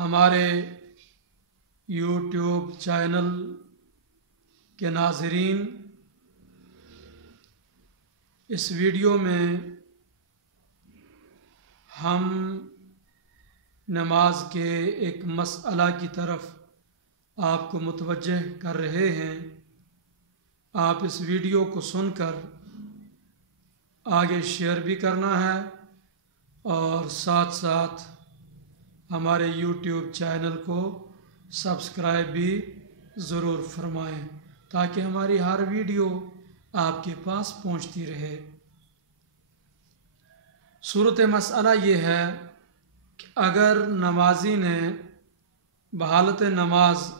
ہمارے YouTube channel کے ناظرین، اس ویڈیو میں ہم نماز کے ایک مسئلہ کی طرف آپ کو متوجہ کر رہے ہیں۔ آپ اس ویڈیو کو سن کر آگے شیئر بھی کرنا ہے اور ساتھ ساتھ ہمارے یوٹیوب چینل کو سبسکرائب بھی ضرور فرمائیں تاکہ ہماری ہر ویڈیو آپ کے پاس پہنچتی رہے۔ صورت مسئلہ یہ ہے کہ اگر نمازی نے بحالت نماز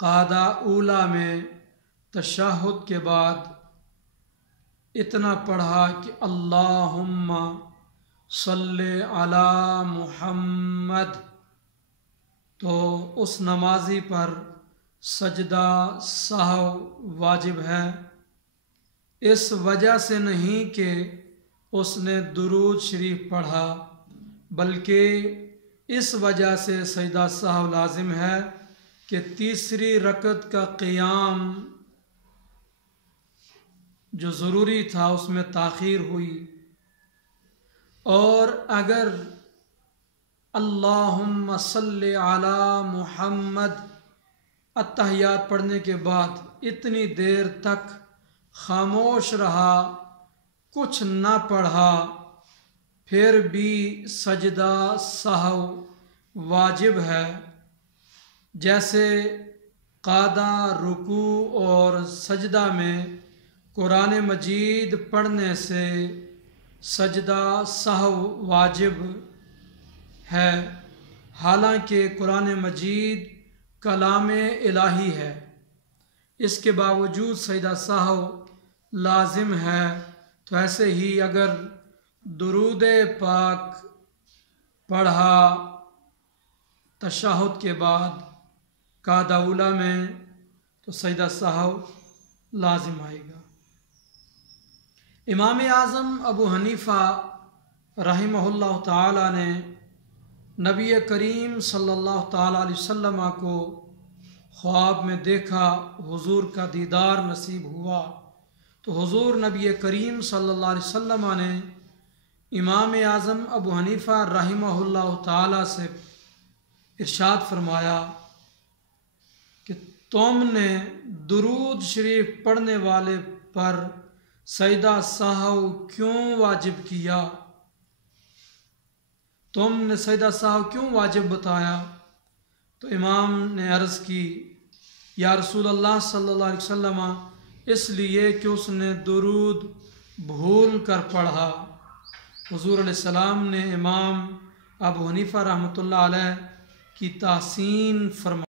قعدہ اولیٰ میں تشہد کے بعد اتنا پڑھا کہ اللہم صلی علی محمد، تو اس نمازی پر سجدہ سہو واجب ہے، اس وجہ سے نہیں کہ اس نے درود شریف پڑھا، بلکہ اس وجہ سے سجدہ سہو لازم ہے کہ تیسری رکعت کا قیام جو ضروری تھا اس میں تاخیر ہوئی، اور اگر اللہم صلی علی محمد اتحیات پڑھنے کے بعد اتنی دیر تک خاموش رہا، کچھ نہ پڑھا، پھر بھی سجدہ سہو واجب ہے، جیسے قعدہ، رکوع اور سجدہ میں قرآن مجید پڑھنے سے سجدہ سہو واجب ہے، حالانکہ قرآن مجید کلام الہی ہے، اس کے باوجود سجدہ سہو لازم ہے۔ تو ایسے ہی اگر درود پاک پڑھا تشہد کے بعد قعدہ اولیٰ میں تو سجدہ سہو لازم آئے گا۔ امام اعظم ابو حنیفہ رحمہ اللہ تعالی نے نبی کریم صلی اللہ تعالی علیہ وسلم کو خواب میں دیکھا، حضور کا دیدار نصیب ہوا، تو حضور نبی کریم صلی اللہ علیہ وسلم نے امام اعظم ابو حنیفہ رحمہ اللہ تعالی سے ارشاد فرمایا کہ تم نے درود شریف پڑھنے والے پر سجدہ سہو کیوں واجب کیا؟ تم نے سجدہ سہو کیوں واجب بتایا؟ تو امام نے عرض کی، یا رسول اللہ صلی اللہ علیہ وسلم، اس لیے کہ اس نے درود بھول کر پڑھا۔ حضور علیہ السلام نے امام ابو حنیفہ رحمۃ اللہ علیہ کی تحسین فرمائی۔